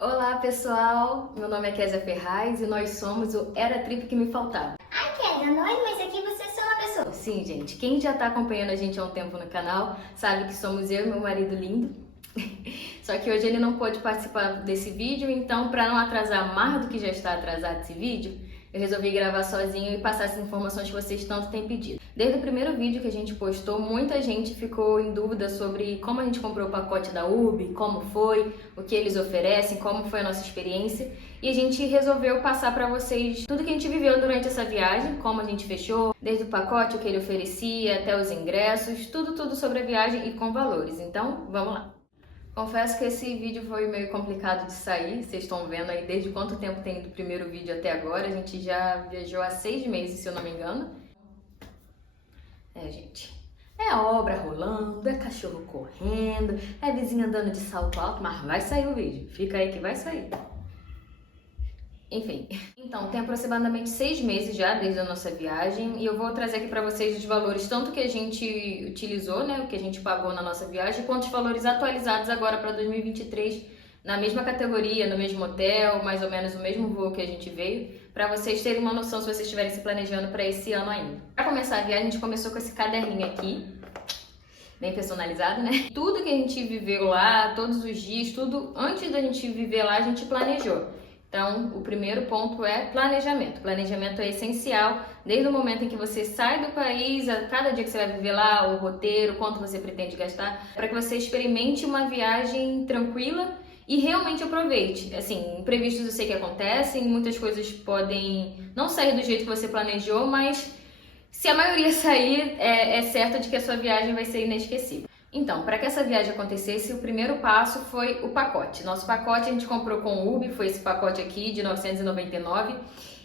Olá pessoal, meu nome é Kézia Ferraz e nós somos o Era Trip que me faltava. Ai, Kézia, nós, mas aqui você é só uma pessoa. Sim, gente, quem já tá acompanhando a gente há um tempo no canal sabe que somos eu e meu marido lindo. Só que hoje ele não pôde participar desse vídeo, então para não atrasar mais do que já está atrasado esse vídeo, eu resolvi gravar sozinho e passar essas informações que vocês tanto têm pedido. Desde o primeiro vídeo que a gente postou, muita gente ficou em dúvida sobre como a gente comprou o pacote da URB, como foi, o que eles oferecem, como foi a nossa experiência. E a gente resolveu passar para vocês tudo que a gente viveu durante essa viagem, como a gente fechou, desde o pacote, o que ele oferecia, até os ingressos, tudo sobre a viagem e com valores. Então, vamos lá! Confesso que esse vídeo foi meio complicado de sair, vocês estão vendo aí desde quanto tempo tem do primeiro vídeo até agora, a gente já viajou há 6 meses, se eu não me engano. Gente, é obra rolando, é cachorro correndo, é vizinha andando de salto alto, mas vai sair o vídeo, fica aí que vai sair. Enfim, então tem aproximadamente 6 meses já desde a nossa viagem e eu vou trazer aqui para vocês os valores tanto que a gente utilizou, né, o que a gente pagou na nossa viagem, quanto os valores atualizados agora para 2023 na mesma categoria, no mesmo hotel, mais ou menos no mesmo voo que a gente veio, para vocês terem uma noção se vocês estiverem se planejando para esse ano ainda. Para começar a viagem, a gente começou com esse caderninho aqui, bem personalizado, né? Tudo que a gente viveu lá, todos os dias, tudo antes da gente viver lá, a gente planejou. Então, o primeiro ponto é planejamento. Planejamento é essencial, desde o momento em que você sai do país, a cada dia que você vai viver lá, o roteiro, quanto você pretende gastar, para que você experimente uma viagem tranquila e realmente aproveite. Assim, imprevistos eu sei que acontecem, muitas coisas podem não sair do jeito que você planejou, mas se a maioria sair, é certo de que a sua viagem vai ser inesquecível. Então, para que essa viagem acontecesse, o primeiro passo foi o pacote. Nosso pacote a gente comprou com o URB, foi esse pacote aqui de 999.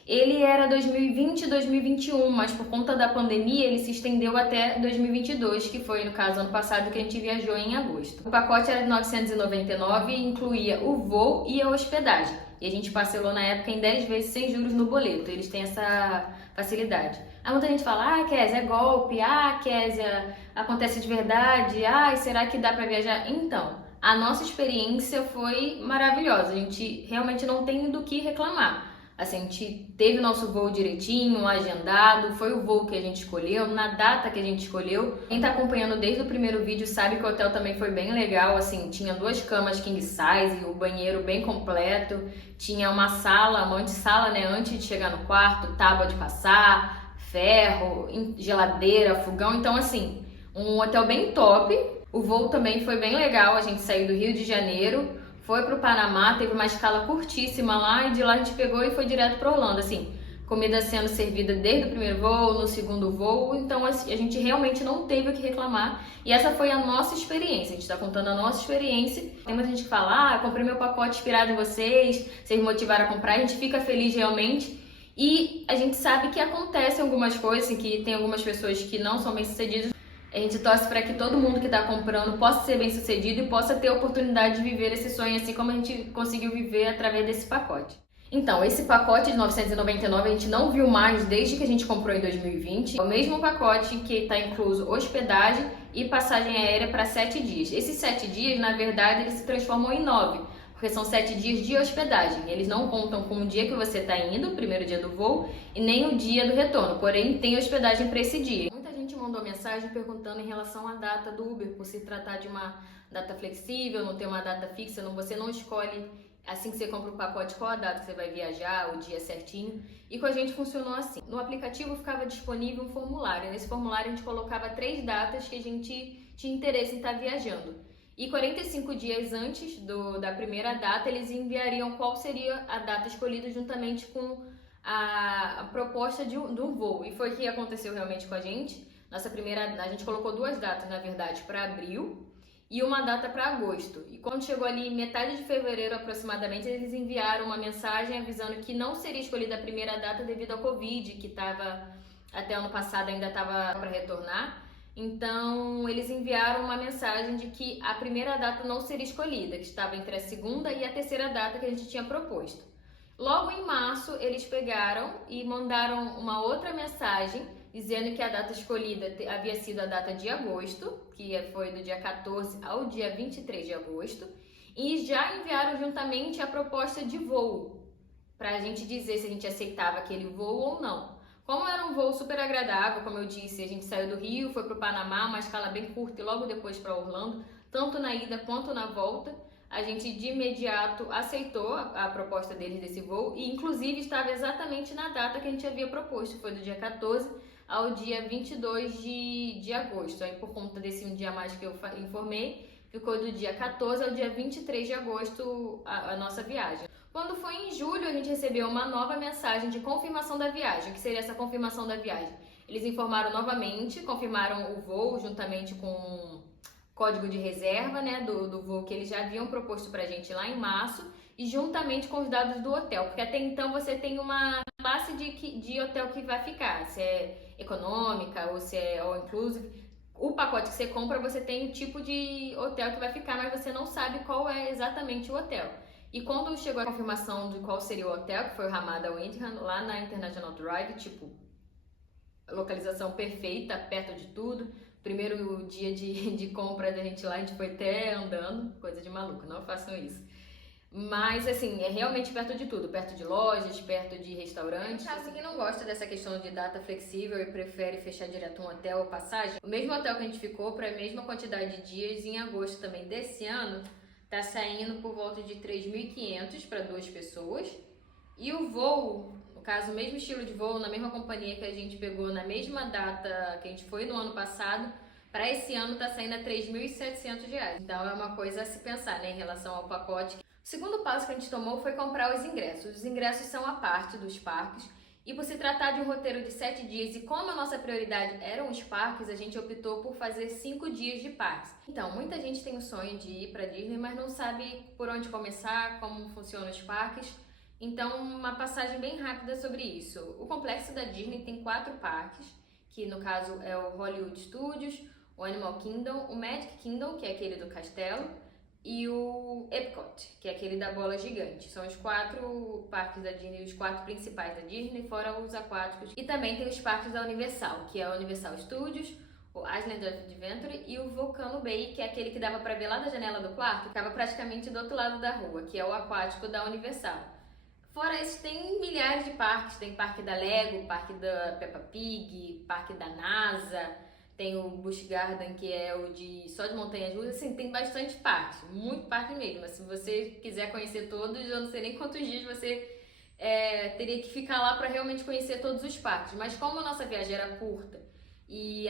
Ele era 2020 e 2021, mas por conta da pandemia ele se estendeu até 2022, que foi no caso ano passado que a gente viajou em agosto. O pacote era de 999 e incluía o voo e a hospedagem. E a gente parcelou na época em 10 vezes sem juros no boleto, eles têm essa facilidade. Aí muita gente fala, Kézia, é golpe, Kézia, acontece de verdade, será que dá pra viajar? Então, a nossa experiência foi maravilhosa, a gente realmente não tem do que reclamar. Assim, a gente teve o nosso voo direitinho, agendado, foi o voo que a gente escolheu, na data que a gente escolheu. Quem tá acompanhando desde o primeiro vídeo sabe que o hotel também foi bem legal, assim, tinha 2 camas king size, o banheiro bem completo, tinha uma sala, uma antessala, né, antes de chegar no quarto, tábua de passar, ferro, geladeira, fogão, então assim, um hotel bem top. O voo também foi bem legal, a gente saiu do Rio de Janeiro, foi pro Panamá, teve uma escala curtíssima lá e de lá a gente pegou e foi direto para Orlando, assim, comida sendo servida desde o primeiro voo, no segundo voo, então a gente realmente não teve o que reclamar e essa foi a nossa experiência, a gente tá contando a nossa experiência. Tem muita gente que fala, comprei meu pacote inspirado em vocês me motivaram a comprar, a gente fica feliz realmente e a gente sabe que acontecem algumas coisas, assim, que tem algumas pessoas que não são bem sucedidas. A gente torce para que todo mundo que está comprando possa ser bem sucedido e possa ter a oportunidade de viver esse sonho assim como a gente conseguiu viver através desse pacote. Então, esse pacote de 999 a gente não viu mais desde que a gente comprou em 2020. É o mesmo pacote que está incluso hospedagem e passagem aérea para 7 dias. Esses 7 dias, na verdade, eles se transformam em 9, porque são 7 dias de hospedagem. Eles não contam com o dia que você está indo, o primeiro dia do voo, e nem o dia do retorno, porém tem hospedagem para esse dia. Mandou mensagem perguntando em relação à data do Uber, por se tratar de uma data flexível, não ter uma data fixa, você não escolhe assim que você compra o pacote qual a data que você vai viajar, o dia certinho. E com a gente funcionou assim. No aplicativo ficava disponível um formulário. Nesse formulário a gente colocava 3 datas que a gente tinha interesse em estar viajando. E 45 dias antes da primeira data, eles enviariam qual seria a data escolhida juntamente com a proposta de um voo. E foi o que aconteceu realmente com a gente. A gente colocou 2 datas, na verdade, para abril e uma data para agosto. E quando chegou ali metade de fevereiro aproximadamente, eles enviaram uma mensagem avisando que não seria escolhida a primeira data devido ao Covid, que estava até ano passado ainda estava para retornar. Então, eles enviaram uma mensagem de que a primeira data não seria escolhida, que estava entre a segunda e a terceira data que a gente tinha proposto. Logo em março, eles pegaram e mandaram uma outra mensagem dizendo que a data escolhida havia sido a data de agosto, que foi do dia 14 ao dia 23 de agosto, e já enviaram juntamente a proposta de voo, para a gente dizer se a gente aceitava aquele voo ou não. Como era um voo super agradável, como eu disse, a gente saiu do Rio, foi para o Panamá, uma escala bem curta e logo depois para Orlando, tanto na ida quanto na volta, a gente de imediato aceitou a proposta deles desse voo e inclusive estava exatamente na data que a gente havia proposto, foi do dia 14 ao dia 22 de agosto. Aí por conta desse um dia a mais que eu informei, ficou do dia 14 ao dia 23 de agosto a nossa viagem. Quando foi em julho, a gente recebeu uma nova mensagem de confirmação da viagem. O que seria essa confirmação da viagem? Eles informaram novamente, confirmaram o voo juntamente com o código de reserva, né, do voo que eles já haviam proposto pra gente lá em março e juntamente com os dados do hotel, porque até então você tem uma classe de hotel que vai ficar, se é econômica ou se é all inclusive. O pacote que você compra, você tem o tipo de hotel que vai ficar, mas você não sabe qual é exatamente o hotel. E quando chegou a confirmação de qual seria o hotel, que foi o Ramada Windham, lá na International Drive, tipo, localização perfeita, perto de tudo. Primeiro dia de compra da gente lá, a gente foi até andando, coisa de maluco, não façam isso. Mas, assim, é realmente perto de tudo, perto de lojas, perto de restaurantes. Caso quem não gosta dessa questão de data flexível e prefere fechar direto um hotel ou passagem, o mesmo hotel que a gente ficou para a mesma quantidade de dias em agosto também desse ano, tá saindo por volta de 3.500 para 2 pessoas. E o voo, no caso, o mesmo estilo de voo, na mesma companhia que a gente pegou na mesma data que a gente foi no ano passado, para esse ano tá saindo a R$3.700. Então é uma coisa a se pensar, né, em relação ao pacote. O segundo passo que a gente tomou foi comprar os ingressos. Os ingressos são a parte dos parques. E por se tratar de um roteiro de 7 dias e como a nossa prioridade eram os parques, a gente optou por fazer 5 dias de parques. Então, muita gente tem o sonho de ir para Disney, mas não sabe por onde começar, como funcionam os parques. Então, uma passagem bem rápida sobre isso. O complexo da Disney tem 4 parques, que no caso é o Hollywood Studios, o Animal Kingdom, o Magic Kingdom, que é aquele do castelo, e o Epcot, que é aquele da bola gigante. São os 4 parques da Disney, os 4 principais da Disney, fora os aquáticos. E também tem os parques da Universal, que é o Universal Studios, o Island of Adventure e o Volcano Bay, que é aquele que dava pra ver lá da janela do quarto, que ficava praticamente do outro lado da rua, que é o aquático da Universal. Fora isso, tem milhares de parques. Tem parque da Lego, parque da Peppa Pig, parque da NASA... Tem o Busch Garden, que é o só de montanhas-russas, assim, tem bastante parque, muito parque mesmo. Mas se você quiser conhecer todos, eu não sei nem quantos dias você teria que ficar lá para realmente conhecer todos os parques. Mas como a nossa viagem era curta e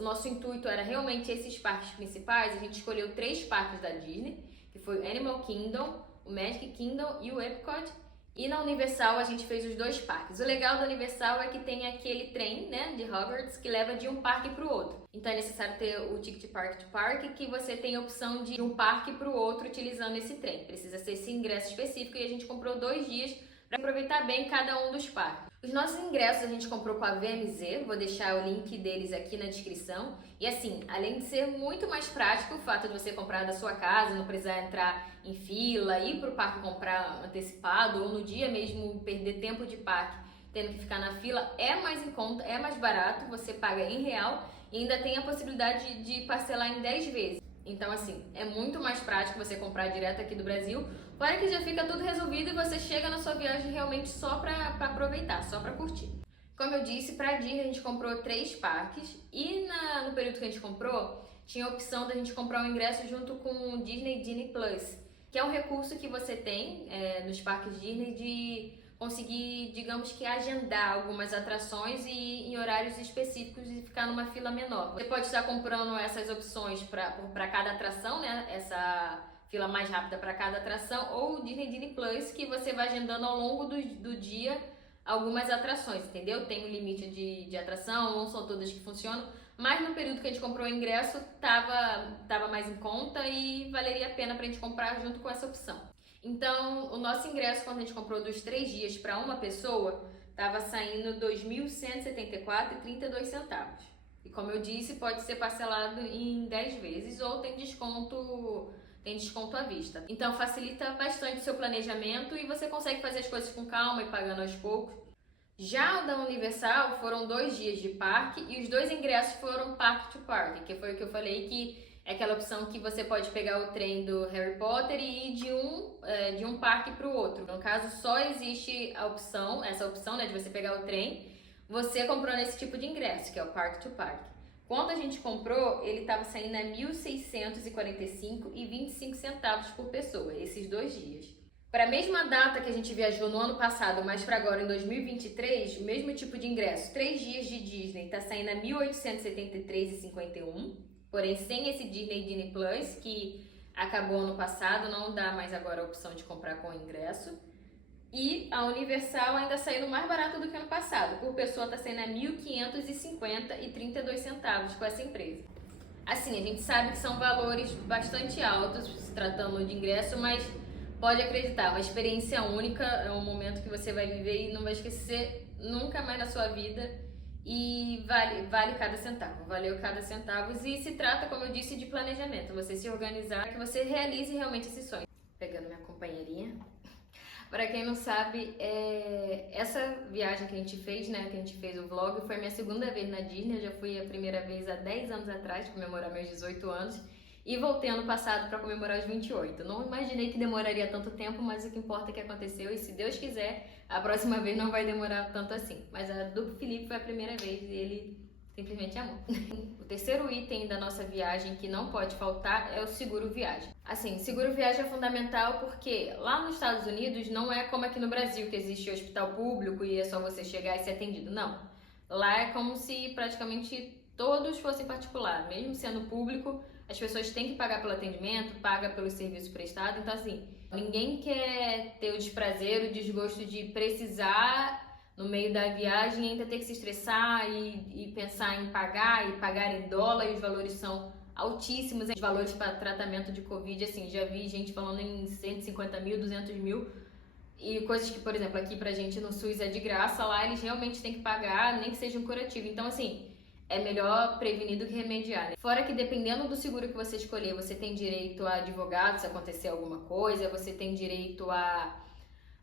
nosso intuito era realmente esses parques principais, a gente escolheu 3 parques da Disney, que foi o Animal Kingdom, o Magic Kingdom e o Epcot. E na Universal a gente fez os 2 parques. O legal da Universal é que tem aquele trem, né, de Hogwarts, que leva de um parque para o outro. Então é necessário ter o ticket park to park, que você tem a opção de um parque para o outro utilizando esse trem. Precisa ser esse ingresso específico e a gente comprou 2 dias para aproveitar bem cada um dos parques. Os nossos ingressos a gente comprou com a VMZ, vou deixar o link deles aqui na descrição. E assim, além de ser muito mais prático o fato de você comprar da sua casa, não precisar entrar em fila, ir para o parque comprar antecipado ou no dia mesmo perder tempo de parque tendo que ficar na fila, é mais em conta, é mais barato, você paga em real e ainda tem a possibilidade de parcelar em 10 vezes. Então assim, é muito mais prático você comprar direto aqui do Brasil, fora que já fica tudo resolvido e você chega na sua viagem realmente só para aproveitar, só para curtir. Como eu disse, para Disney a gente comprou 3 parques e no período que a gente comprou, tinha a opção da gente comprar um ingresso junto com o Disney Plus, que é um recurso que você tem nos parques Disney de conseguir, digamos que, agendar algumas atrações e em horários específicos e ficar numa fila menor. Você pode estar comprando essas opções para cada atração, né? Essa fila mais rápida para cada atração, ou o Disney Plus, que você vai agendando ao longo do dia algumas atrações, entendeu? Tem um limite de atração, não são todas que funcionam, mas no período que a gente comprou o ingresso tava mais em conta e valeria a pena pra gente comprar junto com essa opção. Então, o nosso ingresso, quando a gente comprou dos 3 dias para uma pessoa, tava saindo R$ 2.174,32. E como eu disse, pode ser parcelado em 10 vezes ou tem desconto à vista. Então facilita bastante o seu planejamento e você consegue fazer as coisas com calma e pagando aos poucos. Já o da Universal foram 2 dias de parque e os 2 ingressos foram park to park, que foi o que eu falei que É aquela opção que você pode pegar o trem do Harry Potter e ir de um parque para o outro. No caso, só existe essa opção, né, de você pegar o trem. Você comprou nesse tipo de ingresso, que é o Park to Park. Quando a gente comprou, ele estava saindo a R$ 1.645,25 por pessoa, esses 2 dias. Para a mesma data que a gente viajou no ano passado, mas para agora em 2023, o mesmo tipo de ingresso, 3 dias de Disney, está saindo a R$ 1.873,51. Porém, sem esse Disney Plus, que acabou ano passado, não dá mais agora a opção de comprar com ingresso. E a Universal ainda saindo mais barato do que ano passado. Por pessoa está saindo a R$ 1.550,32 com essa empresa. Assim, a gente sabe que são valores bastante altos se tratando de ingresso, mas pode acreditar, uma experiência única, é um momento que você vai viver e não vai esquecer nunca mais na sua vida. E vale cada centavo, valeu cada centavo. E se trata, como eu disse, de planejamento. Você se organizar para que você realize realmente esse sonho. Pegando minha companheirinha. Para quem não sabe, essa viagem que a gente fez, né? Que a gente fez o vlog, foi a minha segunda vez na Disney. Eu já fui a primeira vez há 10 anos atrás, comemorar meus 18 anos. E voltei ano passado para comemorar os 28. Não imaginei que demoraria tanto tempo, mas o que importa é que aconteceu. E se Deus quiser, a próxima vez não vai demorar tanto assim. Mas a do Felipe foi a primeira vez e ele simplesmente amou. O terceiro item da nossa viagem que não pode faltar é o seguro viagem. Assim, seguro viagem é fundamental porque lá nos Estados Unidos não é como aqui no Brasil, que existe hospital público e é só você chegar e ser atendido. Não. Lá é como se praticamente todos fossem particular. Mesmo sendo público, as pessoas têm que pagar pelo atendimento, paga pelo serviço prestado. Então, assim, ninguém quer ter o desprazer, o desgosto de precisar, no meio da viagem, ainda ter que se estressar e pensar em pagar, e pagar em dólar, e os valores são altíssimos. Os valores para tratamento de Covid, assim, já vi gente falando em 150 mil, 200 mil. E coisas que, por exemplo, aqui pra gente no SUS é de graça, lá eles realmente têm que pagar, nem que seja um curativo. Então, assim, é melhor prevenir do que remediar, né? Fora que dependendo do seguro que você escolher, você tem direito a advogado se acontecer alguma coisa, você tem direito a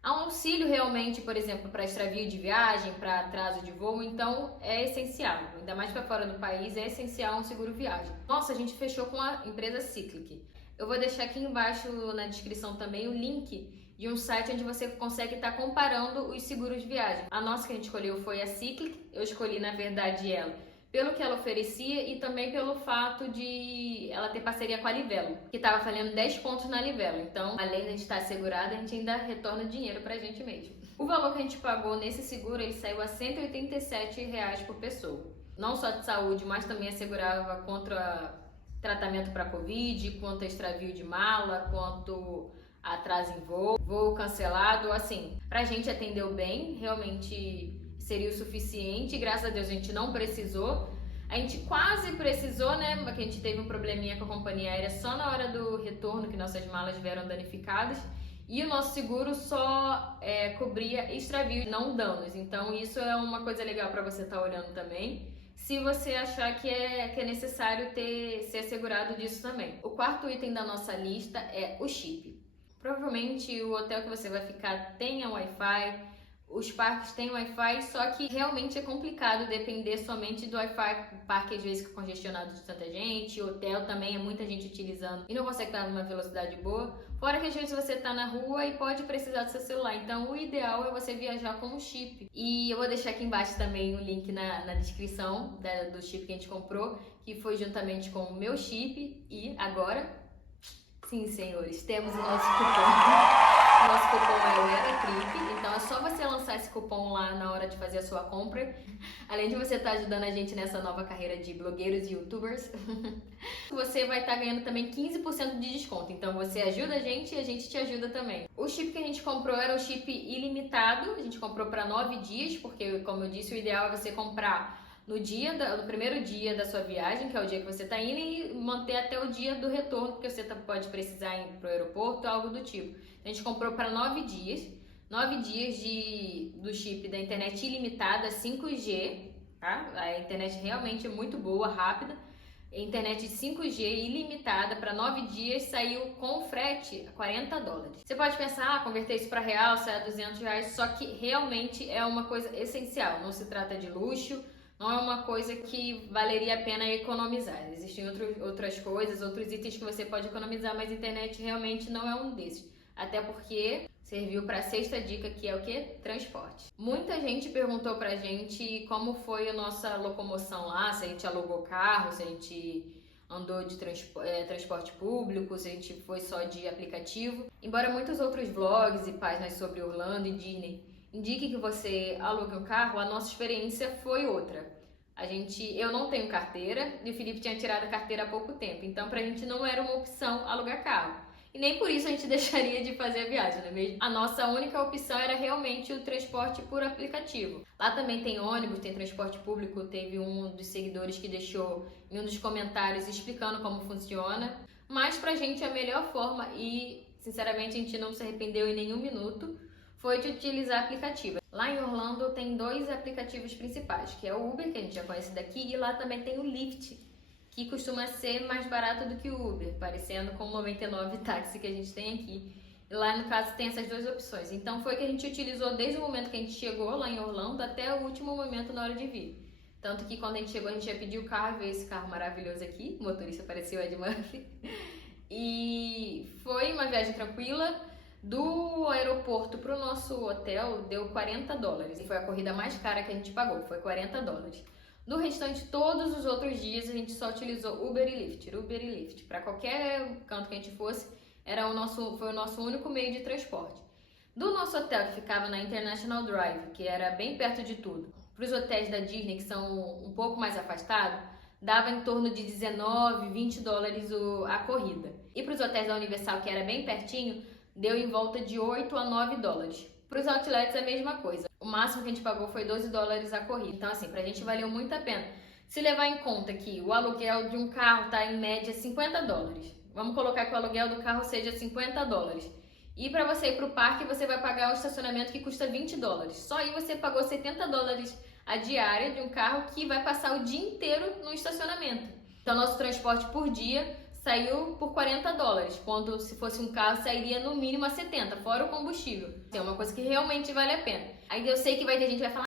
um auxílio realmente, por exemplo, para extravio de viagem, para atraso de voo. Então é essencial, ainda mais para fora do país, é essencial um seguro viagem. Nossa, a gente fechou com a empresa Cyclic. Eu vou deixar aqui embaixo na descrição também o link de um site onde você consegue estar comparando os seguros de viagem. A nossa que a gente escolheu foi a Cyclic, eu escolhi na verdade ela pelo que ela oferecia e também pelo fato de ela ter parceria com a Livelo, que estava valendo 10 pontos na Livelo. Então, além de a gente estar assegurada, a gente ainda retorna dinheiro pra gente mesmo. O valor que a gente pagou nesse seguro, ele saiu a R$ 187 por pessoa. Não só de saúde, mas também assegurava contra tratamento para Covid, quanto extravio de mala, quanto atraso em voo cancelado. Assim, pra gente atendeu bem, realmente seria o suficiente, graças a Deus a gente não precisou. A gente quase precisou, né, porque a gente teve um probleminha com a companhia aérea só na hora do retorno, que nossas malas vieram danificadas, e o nosso seguro só cobria extravio, não danos. Então isso é uma coisa legal para você estar olhando também, se você achar que é necessário ser assegurado disso também. O quarto item da nossa lista é o chip. Provavelmente o hotel que você vai ficar tenha Wi-Fi, os parques têm Wi-Fi, só que realmente é complicado depender somente do Wi-Fi. O parque às vezes fica congestionado de tanta gente, o hotel também é muita gente utilizando e não consegue estar numa velocidade boa. Fora que às vezes você está na rua e pode precisar do seu celular, então o ideal é você viajar com um chip. E eu vou deixar aqui embaixo também o link na descrição do chip que a gente comprou, que foi juntamente com o meu chip. E agora, sim senhores, temos o nosso cupom. O nosso cupom é o ERATRIP, então é só você lançar esse cupom lá na hora de fazer a sua compra. Além de você estar ajudando a gente nessa nova carreira de blogueiros e youtubers, você vai estar ganhando também 15% de desconto. Então você ajuda a gente e a gente te ajuda também. O chip que a gente comprou era o chip ilimitado, a gente comprou para 9 dias, porque como eu disse, o ideal é você comprar no primeiro dia da sua viagem, que é o dia que você está indo, e manter até o dia do retorno, porque você pode precisar ir para o aeroporto, algo do tipo. A gente comprou para 9 dias, 9 dias do chip da internet ilimitada 5G, tá? A internet realmente é muito boa, rápida. A internet 5G ilimitada para 9 dias saiu com frete a $40. Você pode pensar, converter isso para real, sai a R$200, só que realmente é uma coisa essencial, não se trata de luxo. Não é uma coisa que valeria a pena economizar. Existem outras coisas, outros itens que você pode economizar, mas a internet realmente não é um desses. Até porque serviu para a sexta dica, que é o quê? Transporte. Muita gente perguntou pra gente como foi a nossa locomoção lá, se a gente alugou carro, se a gente andou de transporte público, se a gente foi só de aplicativo. Embora muitos outros vlogs e páginas sobre Orlando e Disney indiquem que você alugue um carro, a nossa experiência foi outra. Eu não tenho carteira e o Felipe tinha tirado a carteira há pouco tempo, então pra gente não era uma opção alugar carro. E nem por isso a gente deixaria de fazer a viagem, não é mesmo? A nossa única opção era realmente o transporte por aplicativo. Lá também tem ônibus, tem transporte público, teve um dos seguidores que deixou em um dos comentários explicando como funciona. Mas pra gente a melhor forma, e sinceramente a gente não se arrependeu em nenhum minuto, foi de utilizar aplicativo. Lá em Orlando tem 2 aplicativos principais, que é o Uber, que a gente já conhece daqui, e lá também tem o Lyft, que costuma ser mais barato do que o Uber, parecendo com o 99 táxi que a gente tem aqui. E lá, no caso, tem essas 2 opções. Então, foi que a gente utilizou desde o momento que a gente chegou lá em Orlando até o último momento na hora de vir. Tanto que quando a gente chegou, a gente já pediu o carro, veio esse carro maravilhoso aqui, o motorista parecia o Ed Murphy. E foi uma viagem tranquila. Do aeroporto pro nosso hotel deu $40. E foi a corrida mais cara que a gente pagou, foi $40. No restante, todos os outros dias, a gente só utilizou Uber e Lyft. Para qualquer canto que a gente fosse, foi o nosso único meio de transporte. Do nosso hotel, que ficava na International Drive, que era bem perto de tudo, para os hotéis da Disney, que são um pouco mais afastados, dava em torno de $19, $20 a corrida. E para os hotéis da Universal, que era bem pertinho, deu em volta de $8 a $9. Para os outlets é a mesma coisa. O máximo que a gente pagou foi $12 a corrida. Então, assim, pra gente valeu muito a pena. Se levar em conta que o aluguel de um carro tá em média $50. Vamos colocar que o aluguel do carro seja $50. E para você ir pro parque, você vai pagar um estacionamento que custa $20. Só aí você pagou $70 a diária de um carro que vai passar o dia inteiro no estacionamento. Então, nosso transporte por dia saiu por $40, quando se fosse um carro sairia no mínimo a 70, fora o combustível. É uma coisa que realmente vale a pena. Aí eu sei que vai ter gente que vai falar,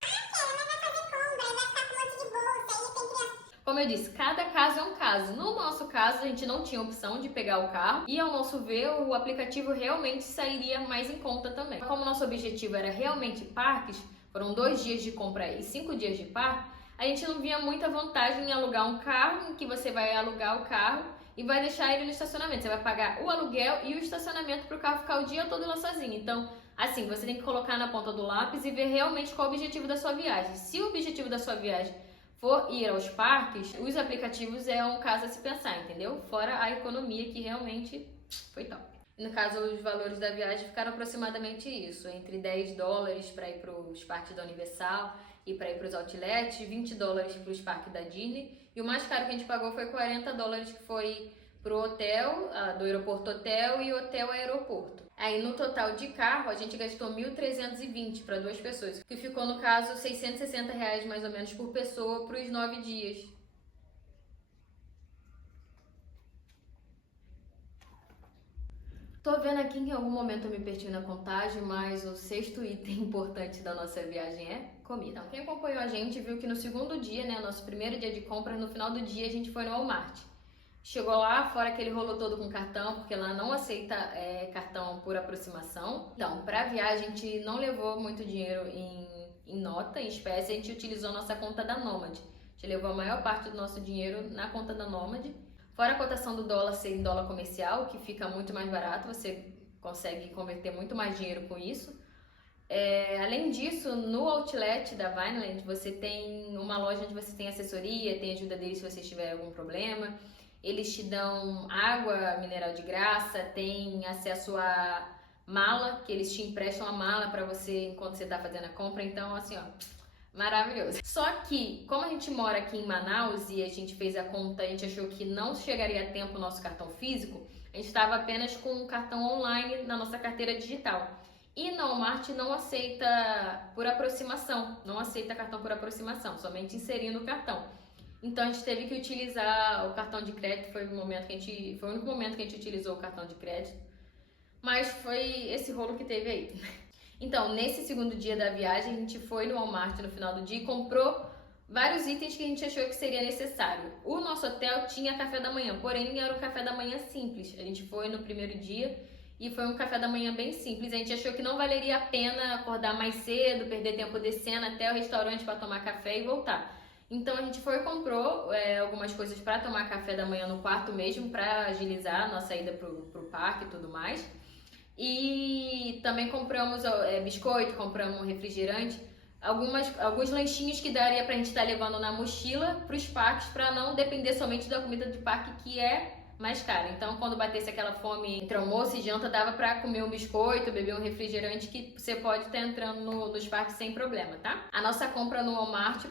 como eu disse, cada caso é um caso. No nosso caso, a gente não tinha opção de pegar o carro e, ao nosso ver, o aplicativo realmente sairia mais em conta também. Como nosso objetivo era realmente parques, foram 2 dias de compra e 5 dias de parque, a gente não via muita vantagem em alugar um carro, em que você vai alugar o carro e vai deixar ele no estacionamento. Você vai pagar o aluguel e o estacionamento para o carro ficar o dia todo lá sozinho. Então, assim, você tem que colocar na ponta do lápis e ver realmente qual é o objetivo da sua viagem. Se o objetivo da sua viagem for ir aos parques, os aplicativos é um caso a se pensar, entendeu? Fora a economia, que realmente foi top. No caso, os valores da viagem ficaram aproximadamente isso, entre $10 para ir para os parques da Universal e para ir para os outlets, $20 para os parques da Disney, e o mais caro que a gente pagou foi $40, que foi pro hotel, do aeroporto hotel e hotel aeroporto. Aí no total de carro a gente gastou $1.320 para 2 pessoas, que ficou no caso R$660 mais ou menos por pessoa para os 9 dias. Tô vendo aqui que em algum momento eu me perdi na contagem, mas o 6º item importante da nossa viagem é comida. Então, quem acompanhou a gente viu que no 2º dia, né, nosso primeiro dia de compras, no final do dia a gente foi no Walmart. Chegou lá, fora aquele rolo todo com cartão, porque lá não aceita cartão por aproximação. Então, pra viagem a gente não levou muito dinheiro em nota, em espécie, a gente utilizou a nossa conta da Nomad. A gente levou a maior parte do nosso dinheiro na conta da Nomad. Fora a cotação do dólar ser em dólar comercial, que fica muito mais barato, você consegue converter muito mais dinheiro com isso. Além disso, no outlet da Vineland, você tem uma loja onde você tem assessoria, tem ajuda deles se você tiver algum problema. Eles te dão água mineral de graça, tem acesso a mala, que eles te emprestam a mala para você enquanto você tá fazendo a compra. Então, assim, ó, maravilhoso. Só que, como a gente mora aqui em Manaus e a gente fez a conta, a gente achou que não chegaria a tempo o nosso cartão físico, a gente estava apenas com um cartão online na nossa carteira digital. E na Walmart não aceita por aproximação, não aceita cartão por aproximação, somente inserindo o cartão. Então a gente teve que utilizar o cartão de crédito, foi o único momento que a gente utilizou o cartão de crédito. Mas foi esse rolo que teve aí. Então, nesse 2º dia da viagem, a gente foi no Walmart no final do dia e comprou vários itens que a gente achou que seria necessário. O nosso hotel tinha café da manhã, porém era um café da manhã simples. A gente foi no primeiro dia e foi um café da manhã bem simples. A gente achou que não valeria a pena acordar mais cedo, perder tempo descendo até o restaurante para tomar café e voltar. Então a gente foi e comprou algumas coisas para tomar café da manhã no quarto mesmo, para agilizar a nossa ida pro parque e tudo mais. E também compramos biscoito, compramos refrigerante, alguns lanchinhos que daria pra gente estar levando na mochila pros parques, para não depender somente da comida de parque, que é mais cara. Então, quando batesse aquela fome entre almoço e janta, dava pra comer um biscoito, beber um refrigerante, que você pode estar entrando nos parques sem problema, tá? A nossa compra no Walmart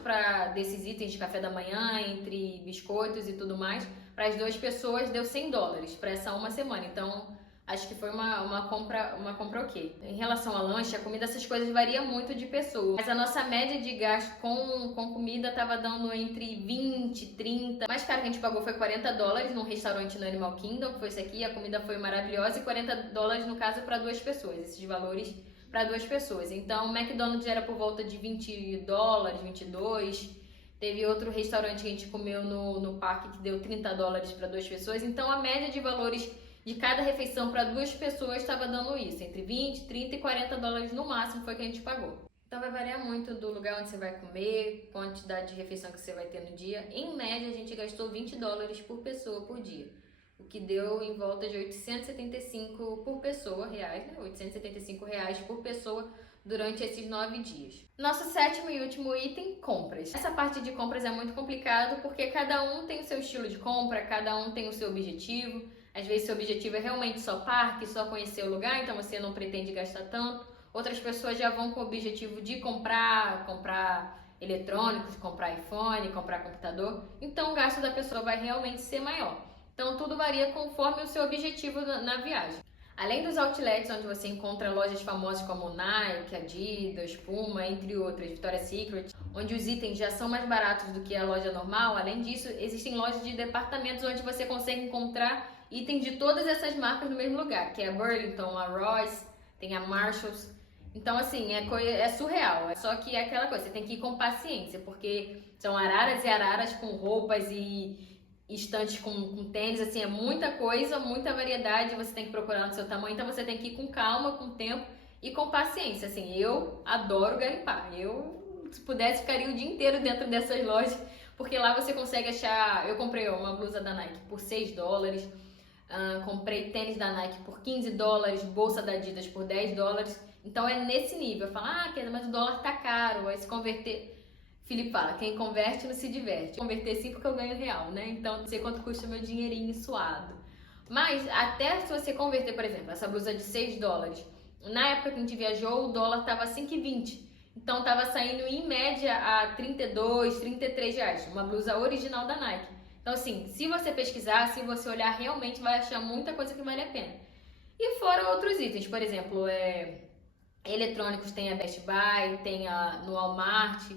desses itens de café da manhã, entre biscoitos e tudo mais, para as 2 pessoas deu $100 para essa uma semana. Então, acho que foi uma compra ok. Em relação ao lanche, a comida, essas coisas variam muito de pessoa. Mas a nossa média de gasto com comida tava dando entre 20, 30. O mais caro que a gente pagou foi $40 num restaurante no Animal Kingdom, que foi esse aqui. A comida foi maravilhosa, e $40 no caso para 2 pessoas. Esses valores para 2 pessoas. Então o McDonald's era por volta de $20, 22. Teve outro restaurante que a gente comeu no parque que deu $30 para 2 pessoas. Então a média de valores de cada refeição para 2 pessoas estava dando isso, entre 20, 30 e $40 no máximo foi que a gente pagou. Então vai variar muito do lugar onde você vai comer, quantidade de refeição que você vai ter no dia. Em média, a gente gastou $20 por pessoa por dia, o que deu em volta de 875 por pessoa, reais, né? 875 reais por pessoa durante esses 9 dias. Nosso 7º e último item, compras. Essa parte de compras é muito complicado porque cada um tem o seu estilo de compra, cada um tem o seu objetivo. Às vezes seu objetivo é realmente só parque, só conhecer o lugar, então você não pretende gastar tanto. Outras pessoas já vão com o objetivo de comprar eletrônicos, comprar iPhone, comprar computador. Então o gasto da pessoa vai realmente ser maior. Então tudo varia conforme o seu objetivo na viagem. Além dos outlets, onde você encontra lojas famosas como Nike, Adidas, Puma, entre outras, Victoria's Secret, onde os itens já são mais baratos do que a loja normal. Além disso, existem lojas de departamentos onde você consegue encontrar itens de todas essas marcas no mesmo lugar, que é a Burlington, a Ross, tem a Marshalls. Então, assim, é surreal. Só que é aquela coisa, você tem que ir com paciência, porque são araras e araras com roupas e estantes com tênis, assim, é muita coisa, muita variedade, você tem que procurar no seu tamanho, então você tem que ir com calma, com tempo e com paciência. Assim, eu adoro garimpar. Se pudesse, ficaria o dia inteiro dentro dessas lojas, porque lá você consegue achar. Eu comprei uma blusa da Nike por $6, comprei tênis da Nike por $15, bolsa da Adidas por $10. Então é nesse nível. Fala, mas o dólar tá caro, aí se converter. Felipe fala, quem converte não se diverte. Converter sim porque eu ganho real, né? Então não sei quanto custa meu dinheirinho suado. Mas até se você converter, por exemplo, essa blusa de $6, na época que a gente viajou, o dólar tava 5,20. Então tava saindo em média a 32, 33 reais. Uma blusa original da Nike. Então assim, se você pesquisar, se você olhar, realmente vai achar muita coisa que vale a pena. E fora outros itens, por exemplo, eletrônicos, tem a Best Buy, tem no Walmart.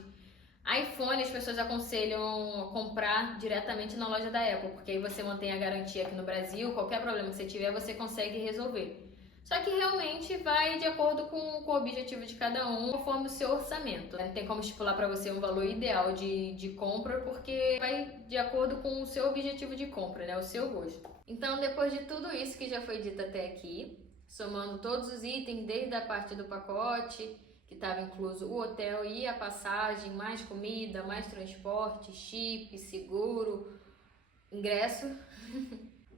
iPhone, as pessoas aconselham comprar diretamente na loja da Apple, porque aí você mantém a garantia aqui no Brasil, qualquer problema que você tiver, você consegue resolver. Só que realmente vai de acordo com o objetivo de cada um, conforme o seu orçamento. Não tem como estipular para você um valor ideal de compra, porque vai de acordo com o seu objetivo de compra, né? O seu gosto. Então, depois de tudo isso que já foi dito até aqui, somando todos os itens, desde a parte do pacote, que estava incluso o hotel e a passagem, mais comida, mais transporte, chip, seguro, ingresso.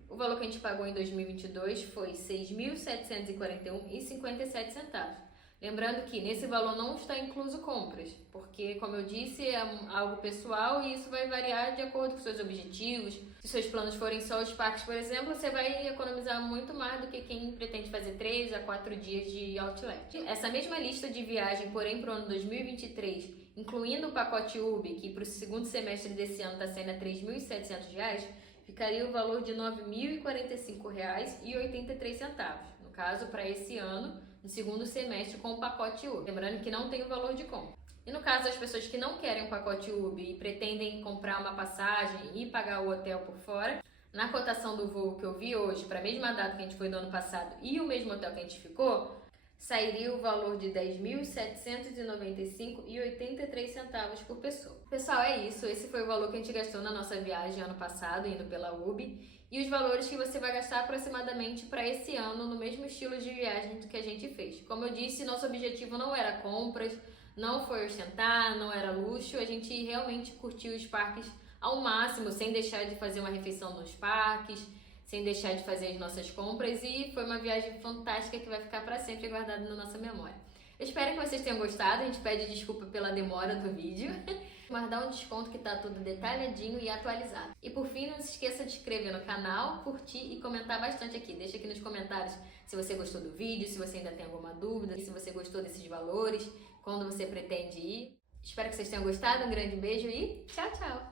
O valor que a gente pagou em 2022 foi R$ 6.741,57. Lembrando que nesse valor não está incluso compras, porque, como eu disse, é algo pessoal e isso vai variar de acordo com seus objetivos. Se seus planos forem só os parques, por exemplo, você vai economizar muito mais do que quem pretende fazer 3 a 4 dias de outlet. Essa mesma lista de viagem, porém, para o ano 2023, incluindo o pacote UB, que para o segundo semestre desse ano está sendo a R$ 3.700, ficaria o valor de R$ 9.045,83. No caso, para esse ano, no segundo semestre com o pacote UB. Lembrando que não tem o valor de compra. E no caso das pessoas que não querem o pacote UB e pretendem comprar uma passagem e pagar o hotel por fora, na cotação do voo que eu vi hoje, para a mesma data que a gente foi do ano passado e o mesmo hotel que a gente ficou, sairia o valor de R$ 10.795,83 por pessoa. Pessoal, é isso. Esse foi o valor que a gente gastou na nossa viagem ano passado, indo pela UB, e os valores que você vai gastar aproximadamente para esse ano, no mesmo estilo de viagem que a gente fez. Como eu disse, nosso objetivo não era compras, não foi ostentar, não era luxo, a gente realmente curtiu os parques ao máximo, sem deixar de fazer uma refeição nos parques, sem deixar de fazer as nossas compras, e foi uma viagem fantástica que vai ficar para sempre guardada na nossa memória. Eu espero que vocês tenham gostado, a gente pede desculpa pela demora do vídeo, mas dá um desconto que tá tudo detalhadinho e atualizado. E por fim, não se esqueça de se inscrever no canal, curtir e comentar bastante aqui. Deixa aqui nos comentários se você gostou do vídeo, se você ainda tem alguma dúvida, se você gostou desses valores, quando você pretende ir. Espero que vocês tenham gostado, um grande beijo e tchau, tchau!